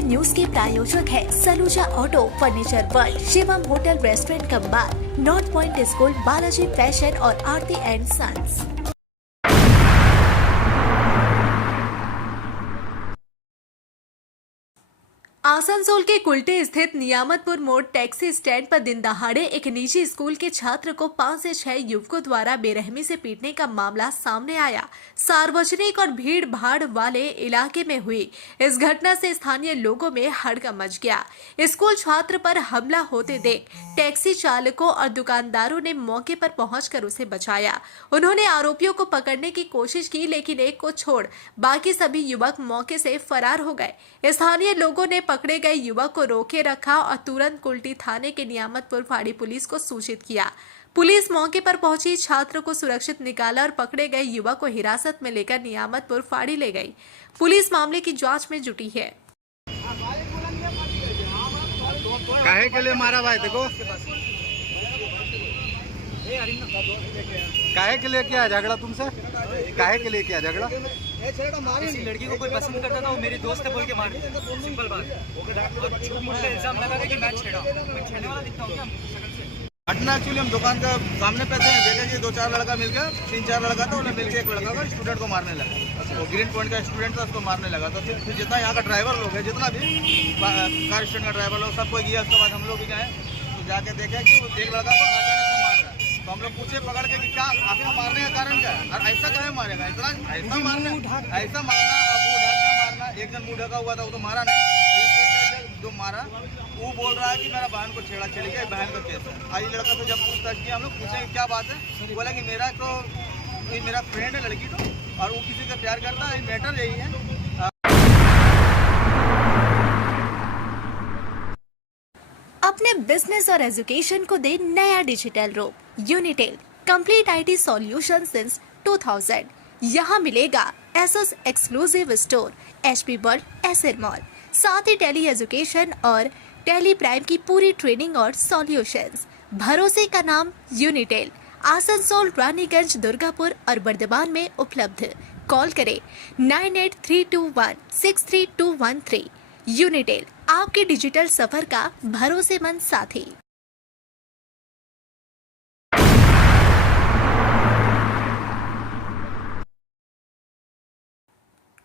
An news के प्रायोजक है Saluja auto, furniture world, Shivam hotel restaurant cum bar, north point school, Balaji fashion और Aarti and sons. Asansol के कुल्टे स्थित नियामतपुर मोड़ टैक्सी स्टैंड पर दिन दहाड़े एक निजी स्कूल के छात्र को 5 से 6 युवकों द्वारा बेरहमी से पीटने का मामला सामने आया। सार्वजनिक और भीड़ भाड़ वाले इलाके में हुई इस घटना से स्थानीय लोगों में हड़कंप मच गया। स्कूल छात्र पर हमला होते देख टैक्सी चालकों और दुकानदारों ने मौके पर पहुंचकर उसे बचाया। उन्होंने आरोपियों को पकड़ने की कोशिश की, लेकिन एक को छोड़ बाकी सभी युवक मौके से फरार हो गए। स्थानीय लोगों ने पकड़े गए युवक को रोके रखा और तुरंत कुल्टी थाने के नियामतपुर फाड़ी पुलिस को सूचित किया। पुलिस मौके पर पहुंची, छात्र को सुरक्षित निकाला और पकड़े गए युवक को हिरासत में लेकर नियामतपुर फाड़ी ले गई। पुलिस मामले की जांच में जुटी है। काहे के लिए मारा भाई? देखो काहे के लिए किया झगड़ा तुमसे? काहे के लिए किया झगड़ा? किसी लड़की को कोई पसंद करता था, वो मेरी दोस्त है बोल के मार दिया। सिंपल बात। और झूठ मूठ का इल्जाम लगा रहे कि मैं छेड़ा। मैं छेड़ने वाला दिखता हूँ क्या शक्ल से? घटना एक्चुअली हम दुकान के सामने पे थे, देखे कि 2-4 लड़का मिलकर 3-4 लड़का था, उन्हें मिलकर एक लड़का को स्टूडेंट को मारने लगा। वो ग्रीन पॉइंट का स्टूडेंट था, उसको मारने लगा। तो फिर जितना यहाँ का ड्राइवर लोग है, जितना भी कार स्टैंड का ड्राइवर लोग सबको गया। उसके बाद हम लोग भी गए तो जाके देखे कि वो एक लड़का को अचानक से मार रहा है। तो हम लोग पूछे पकड़ के कि क्या आखिर मारने का कारण क्या है और ऐसा कहे मारेगा? इतना ऐसा मारना, ऐसा मारना, मुँह ढक के मारना। एक जन मुँह ढका हुआ था, वो तो मारा नहीं। जो मारा वो बोल रहा है कि मेरा बहन को छेड़ा चली गई, बहन का केस है। आई लड़का तो जब पूछताछ किया, हम लोग पूछे क्या बात है, बोला कि मेरा तो मेरा फ्रेंड है लड़की तो, और वो किसी से प्यार करता है, मैटर यही है। अपने बिजनेस और एजुकेशन को दे नया डिजिटल रूप। Unitel complete IT solution since 2000। यहाँ मिलेगा SS exclusive store, HP world, SL mall, साथ ही टेली एजुकेशन और टेली प्राइम की पूरी ट्रेनिंग और सॉल्यूशंस। भरोसे का नाम यूनिटेल। आसनसोल, रानीगंज, दुर्गापुर और बर्दवान में उपलब्ध। कॉल करें 9832163213। यूनिटेल, आपके डिजिटल सफर का भरोसेमंद साथी।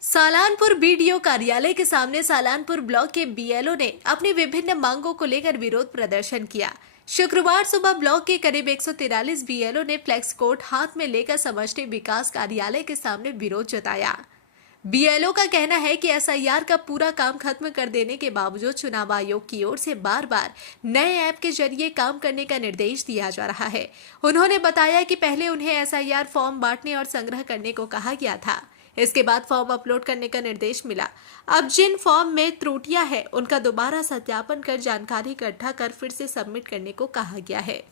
सालानपुर बीडीओ कार्यालय के सामने सालानपुर ब्लॉक के बीएलओ ने अपनी विभिन्न मांगों को लेकर विरोध प्रदर्शन किया। शुक्रवार सुबह ब्लॉक के करीब 143 बीएलओ ने फ्लेक्स कोर्ट हाथ में लेकर समष्टि विकास कार्यालय के सामने विरोध जताया। बीएलओ का कहना है कि एसआईआर का पूरा काम खत्म कर देने के बावजूद चुनाव आयोग की ओर से बार बार नए ऐप के जरिए काम करने का निर्देश दिया जा रहा है। उन्होंने बताया कि पहले उन्हें एसआईआर फॉर्म बांटने और संग्रह करने को कहा गया था। इसके बाद फॉर्म अपलोड करने का निर्देश मिला। अब जिन फॉर्म में त्रुटियां हैं, उनका दोबारा सत्यापन कर जानकारी इकट्ठा कर फिर से सबमिट करने को कहा गया है।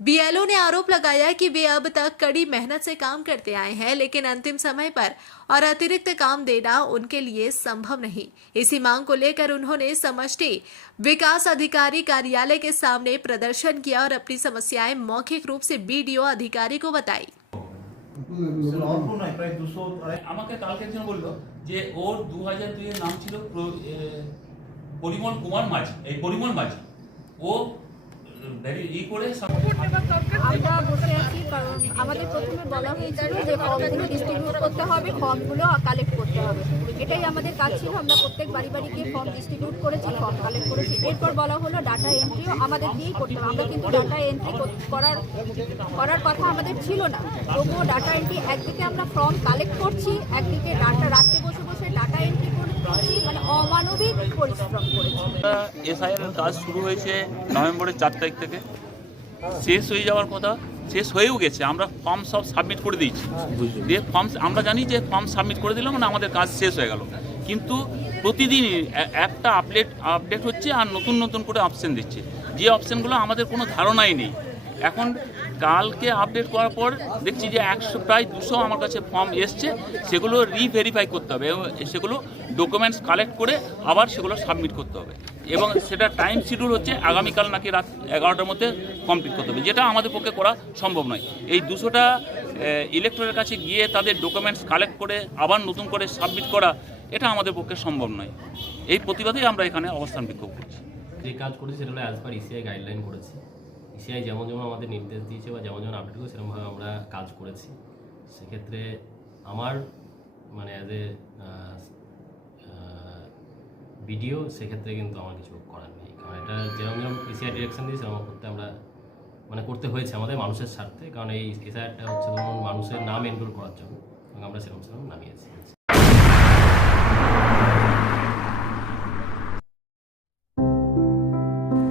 बीएलओ ने आरोप लगाया कि वे अब तक कड़ी मेहनत से काम करते आए हैं, लेकिन अंतिम समय पर और अतिरिक्त काम देना उनके लिए संभव नहीं। इसी मांग को लेकर उन्होंने समष्टि विकास अधिकारी कार्यालय के सामने प्रदर्शन किया और अपनी समस्याएं मौखिक रूप से बीडीओ अधिकारी को बताई। প্রায় 200 আমাকে কালকে একজন বলল যে ওর 2002 এর নাম ছিল পরিমল কুমার মাঝি। এই পরিমল মাঝি ও করে আমরা বসে আছি, কারণ আমাদের প্রথমে বলা হয়েছিল যে ফর্মগুলো ডিস্ট্রিবিউট করতে হবে, ফর্মগুলো কালেক্ট করতে হবে। এটাই আমাদের কাজ ছিল। আমরা প্রত্যেক বাড়ি বাড়ি গিয়ে ফর্ম ডিস্ট্রিবিউট করেছি, ফর্ম কালেক্ট করেছি। এরপর বলা হলো ডাটা এন্ট্রিও আমাদের দিয়েই করতে হবে। আমরা কিন্তু ডাটা এন্ট্রি করার কথা আমাদের ছিল না। তবুও ডাটা এন্ট্রি, একদিকে আমরা ফর্ম কালেক্ট করছি, একদিকে ডাটা রাত্রে বসে বসে ডাটা এন্ট্রি করছি, মানে অমানবিক পরিশ্রম করেছি। এসআইআর এর কাজ শুরু হয়েছে নভেম্বরের 4 তারিখ থেকে, শেষ হয়ে যাওয়ার কথা, শেষ হয়েও গেছে। আমরা ফর্ম সব সাবমিট করে দিয়েছি। দিয়ে ফর্ম আমরা জানি যে ফর্ম সাবমিট করে দিলাম মানে আমাদের কাজ শেষ হয়ে গেল। কিন্তু প্রতিদিনই একটা আপডেট হচ্ছে আর নতুন নতুন করে অপশন দিচ্ছে, যে অপশনগুলো আমাদের কোনো ধারণাই নেই। এখন কালকে আপডেট করার পর দেখছি যে প্রায় 200 আমার কাছে ফর্ম এসছে, সেগুলো রিভেরিফাই করতে হবে এবং সেগুলো ডকুমেন্টস কালেক্ট করে আবার সেগুলো সাবমিট করতে হবে এবং সেটা টাইম শিডিউল হচ্ছে আগামীকাল নাকি রাত 11টার মধ্যে কমপ্লিট করতে হবে, যেটা আমাদের পক্ষে করা সম্ভব নয়। এই 200টা ইলেক্টরের কাছে গিয়ে তাদের ডকুমেন্টস কালেক্ট করে আবার নতুন করে সাবমিট করা, এটা আমাদের পক্ষে সম্ভব নয়। এই প্রতিবাদেই আমরা এখানে অবস্থান বিক্ষোভ করছি। যে কাজ করেছি সেটা হলো অ্যাজ পার ইসিআই গাইডলাইন করেছি। ইসিআই যেমন যেমন আমাদের নির্দেশ দিয়েছে বা যেমন যেমন আপডেট করেছে সেরকমভাবে আমরা কাজ করেছি। সেক্ষেত্রে আমার মানে অ্যাজ এ ভিডিও সেক্ষেত্রে কিন্তু আমার কিছু করার নেই, কারণ এটা যেরকম যেরকম ইসিআই ডিরেকশন দিয়েছে সেরকম করতে আমরা মানে করতে হয়েছে আমাদের মানুষের স্বার্থে, কারণ এই এসআইআরটা হচ্ছে ধরুন মানুষের নাম এনরোল করার জন্য, এবং আমরা সেরকম সেরকম নামিয়েছি।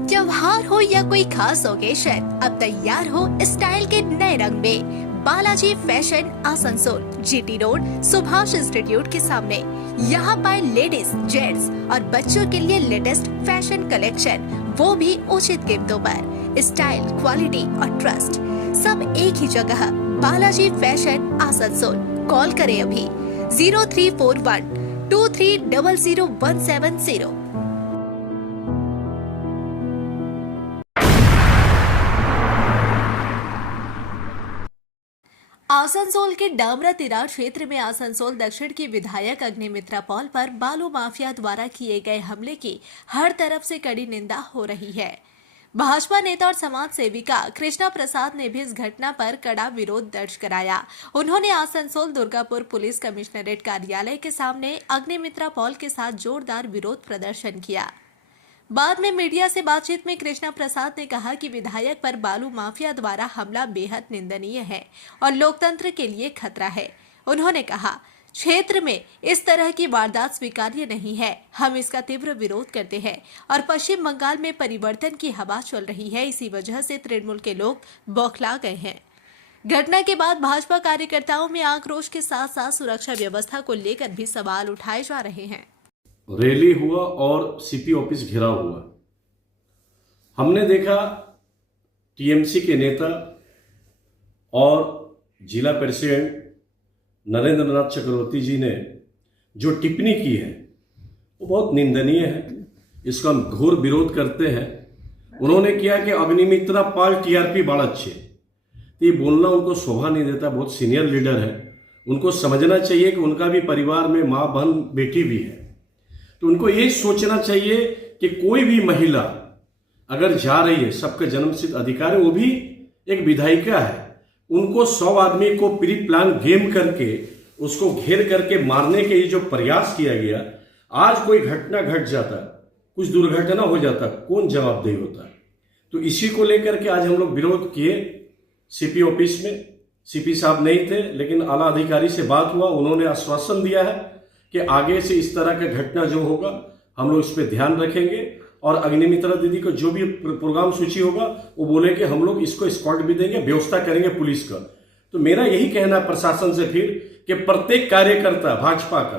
त्योहार हो या कोई खास ओकेशन, अब तैयार हो स्टाइल के नए रंग में। Balaji fashion Asansol, GT road, Subhash institute के सामने। यहाँ पाए लेडीज, जेंट्स और बच्चों के लिए लेटेस्ट फैशन कलेक्शन, वो भी उचित कीमतों पर। स्टाइल, क्वालिटी और ट्रस्ट सब एक ही जगह। बालाजी फैशन आसनसोल। कॉल करें अभी 0341 23000170। आसनसोल के डामरा तिराड़ क्षेत्र में आसनसोल दक्षिण की विधायक अग्निमित्रा पॉल पर बालू माफिया द्वारा किए गए हमले की हर तरफ से कड़ी निंदा हो रही है। भाजपा नेता और समाज सेविका कृष्णा प्रसाद ने भी इस घटना पर कड़ा विरोध दर्ज कराया। उन्होंने आसनसोल दुर्गापुर पुलिस कमिश्नरेट कार्यालय के सामने अग्निमित्रा पॉल के साथ जोरदार विरोध प्रदर्शन किया। बाद में मीडिया से बातचीत में कृष्णा प्रसाद ने कहा कि विधायक पर बालू माफिया द्वारा हमला बेहद निंदनीय है और लोकतंत्र के लिए खतरा है। उन्होंने कहा, क्षेत्र में इस तरह की वारदात स्वीकार्य नहीं है। हम इसका तीव्र विरोध करते हैं और पश्चिम बंगाल में परिवर्तन की हवा चल रही है, इसी वजह से तृणमूल के लोग बौखला गए हैं। घटना के बाद भाजपा कार्यकर्ताओं में आक्रोश के साथ साथ सुरक्षा व्यवस्था को लेकर भी सवाल उठाए जा रहे हैं। रैली हुआ और सीपी ऑफिस घेराव हुआ। हमने देखा टीएमसी के नेता और जिला प्रेसिडेंट नरेंद्र नाथ चक्रवर्ती जी ने जो टिप्पणी की है वो बहुत निंदनीय है। इसका हम घोर विरोध करते हैं। उन्होंने किया कि अग्निमित्रा पाल टीआरपी बड़ा अच्छे, तो ये बोलना उनको शोभा नहीं देता। बहुत सीनियर लीडर है, उनको समझना चाहिए कि उनका भी परिवार में माँ बहन बेटी भी है। तो उनको ये सोचना चाहिए कि कोई भी महिला अगर जा रही है, सबका जन्मसिद्ध अधिकार है, वो भी एक विधायिका है। उनको 100 आदमी को प्री प्लान गेम करके उसको घेर करके मारने के लिए जो प्रयास किया गया, आज कोई घटना घट जाता, कुछ दुर्घटना हो जाता, कौन जवाबदेही होता? तो इसी को लेकर के आज हम लोग विरोध किए सीपी ऑफिस में। सीपी साहब नहीं थे, लेकिन आला अधिकारी से बात हुआ, उन्होंने आश्वासन दिया है कि आगे से इस तरह का घटना जो होगा हम लोग इस पर ध्यान रखेंगे और अग्निमित्रा दीदी को जो भी प्रोग्राम सूची होगा वो बोले कि हम लोग इसको स्क्वाड भी देंगे, व्यवस्था करेंगे पुलिस का। तो मेरा यही कहना है प्रशासन से फिर कि प्रत्येक कार्यकर्ता भाजपा का,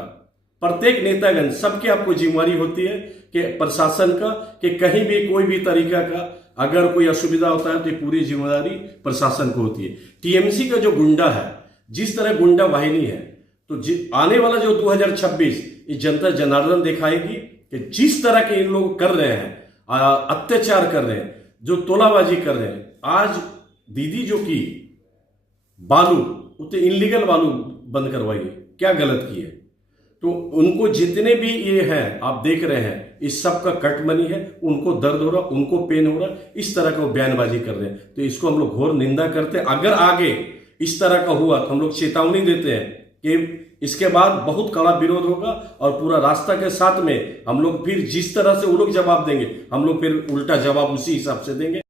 प्रत्येक नेतागण, सबकी आपको जिम्मेवारी होती है कि प्रशासन का, कि कहीं भी कोई भी तरीका का अगर कोई असुविधा होता है तो ये पूरी जिम्मेदारी प्रशासन को होती है। टीएमसी का जो गुंडा है, जिस तरह गुंडा वाहिनी है, तो आने वाला जो 2026 ये जनता जनार्दन दिखाएगी कि जिस तरह के इन लोग कर रहे हैं, अत्याचार कर रहे हैं, जो तोलाबाजी कर रहे हैं। आज दीदी जो की बालू, उतने इनलीगल बालू बंद करवाई, क्या गलत की है? तो उनको जितने भी ये हैं आप देख रहे हैं, इस सब का कट मनी है, उनको दर्द हो रहा, उनको पेन हो रहा, इस तरह का वो बयानबाजी कर रहे हैं। तो इसको हम लोग घोर निंदा करते हैं। अगर आगे इस तरह का हुआ तो हम लोग चेतावनी देते हैं कि इसके बाद बहुत कड़ा विरोध होगा और पूरा रास्ता के साथ में हम लोग फिर जिस तरह से वो लोग जवाब देंगे, हम लोग फिर उल्टा जवाब उसी हिसाब से देंगे।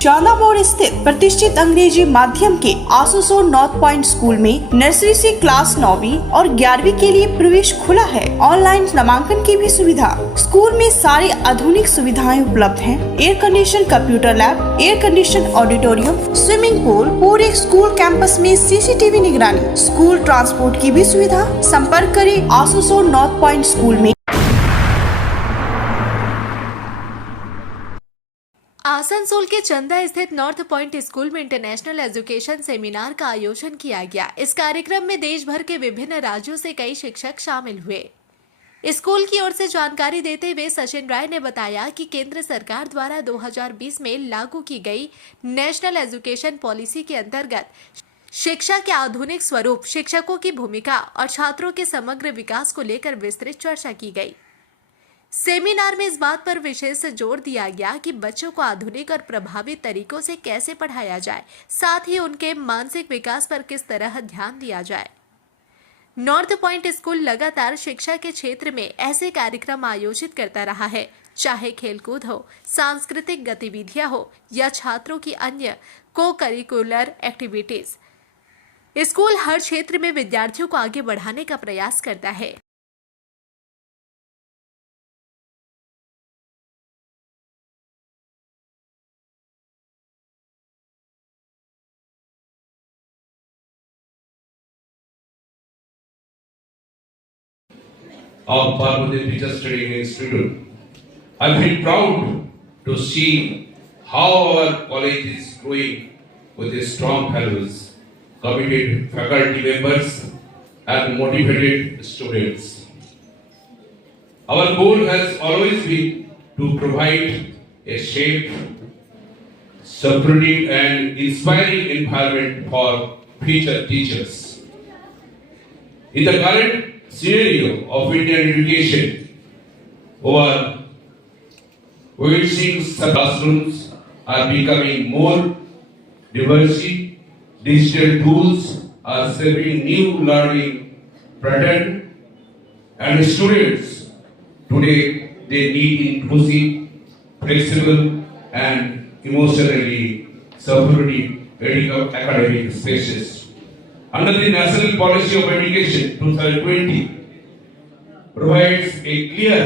चांदा मोड़ स्थित प्रतिष्ठित अंग्रेजी माध्यम के आसनसोल नॉर्थ पॉइंट स्कूल में नर्सरी से क्लास 9वीं और 11वीं के लिए प्रवेश खुला है। ऑनलाइन नामांकन की भी सुविधा। स्कूल में सारी आधुनिक सुविधाएं उपलब्ध हैं। Air condition computer lab, air condition auditorium, swimming pool, पूरे स्कूल कैंपस में सीसीटीवी निगरानी, स्कूल ट्रांसपोर्ट की भी सुविधा। संपर्क करें आसनसोल नॉर्थ पॉइंट स्कूल में। आसनसोल के चंदा स्थित नॉर्थ पॉइंट स्कूल में इंटरनेशनल एजुकेशन सेमिनार का आयोजन किया गया। इस कार्यक्रम में देश भर के विभिन्न राज्यों से कई शिक्षक शामिल हुए। स्कूल की ओर से जानकारी देते हुए सचिन राय ने बताया कि केंद्र सरकार द्वारा 2020 में लागू की गई नेशनल एजुकेशन पॉलिसी के अंतर्गत शिक्षा के आधुनिक स्वरूप, शिक्षकों की भूमिका और छात्रों के समग्र विकास को लेकर विस्तृत चर्चा की गई। सेमिनार में इस बात पर विशेष जोर दिया गया कि बच्चों को आधुनिक और प्रभावी तरीकों से कैसे पढ़ाया जाए, साथ ही उनके मानसिक विकास पर किस तरह ध्यान दिया जाए। नॉर्थ पॉइंट स्कूल लगातार शिक्षा के क्षेत्र में ऐसे कार्यक्रम आयोजित करता रहा है, चाहे खेलकूद हो, सांस्कृतिक गतिविधियां हो या छात्रों की अन्य को करिकुलर एक्टिविटीज। स्कूल हर क्षेत्र में विद्यार्थियों को आगे बढ़ाने का प्रयास करता है। of Parvati Teachers Training Institute. I feel proud to see how our college is growing with its strong values, committed faculty members and motivated students. Our goal has always been to provide a safe, supportive and inspiring environment for future teachers. In the current scenario of Indian education, classrooms are becoming more diverse. Digital tools are serving new learning pattern, and students today they need inclusive, flexible, and emotionally supportive academic spaces. Under the National Policy of Education 2020 provides a clear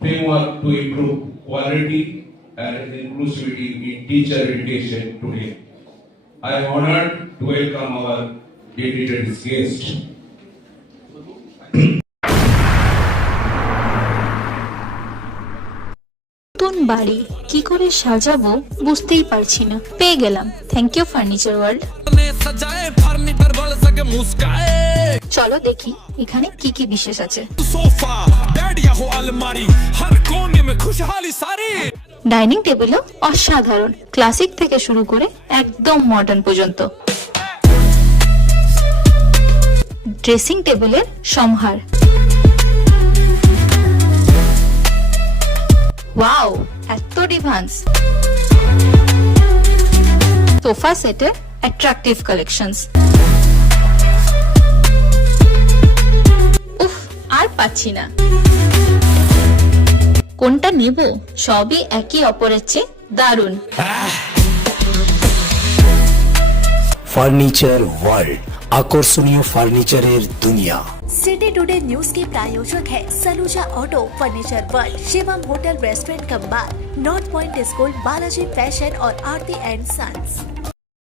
framework to improve quality and inclusivity in teacher education today. I am honored to welcome our dedicated guest. নতুন বাড়ি কি করে সাজাবো বুঝতেই পারছি না। পেয়ে গেলাম, থ্যাংক ইউ ফার্নিচার ওয়ার্ল্ড। চলো দেখি এখানে কি কি বিশেষ আছে। ডাইনিং টেবিলও অসাধারণ, ক্লাসিক থেকে শুরু করে একদম মডার্ন পর্যন্ত। ড্রেসিং টেবিলের সম্ভার, ওয়াও এত ডিভান্স। সোফা সেটের অ্যাট্রাকটিভ কালেকশনস। উফ, আর পাচ্ছি না, কোনটা নেব? সবই একই অপরের চেয়ে দারুণ। ফার্নিচার ওয়ার্ল্ড, আকর্ষণীয় ফার্নিচারের দুনিয়া। सिटी टुडे न्यूज के प्रायोजक है Saluja auto, furniture world, Shivam hotel, restaurant cum bar, north point school, Balaji fashion और आरती एंड सन्स।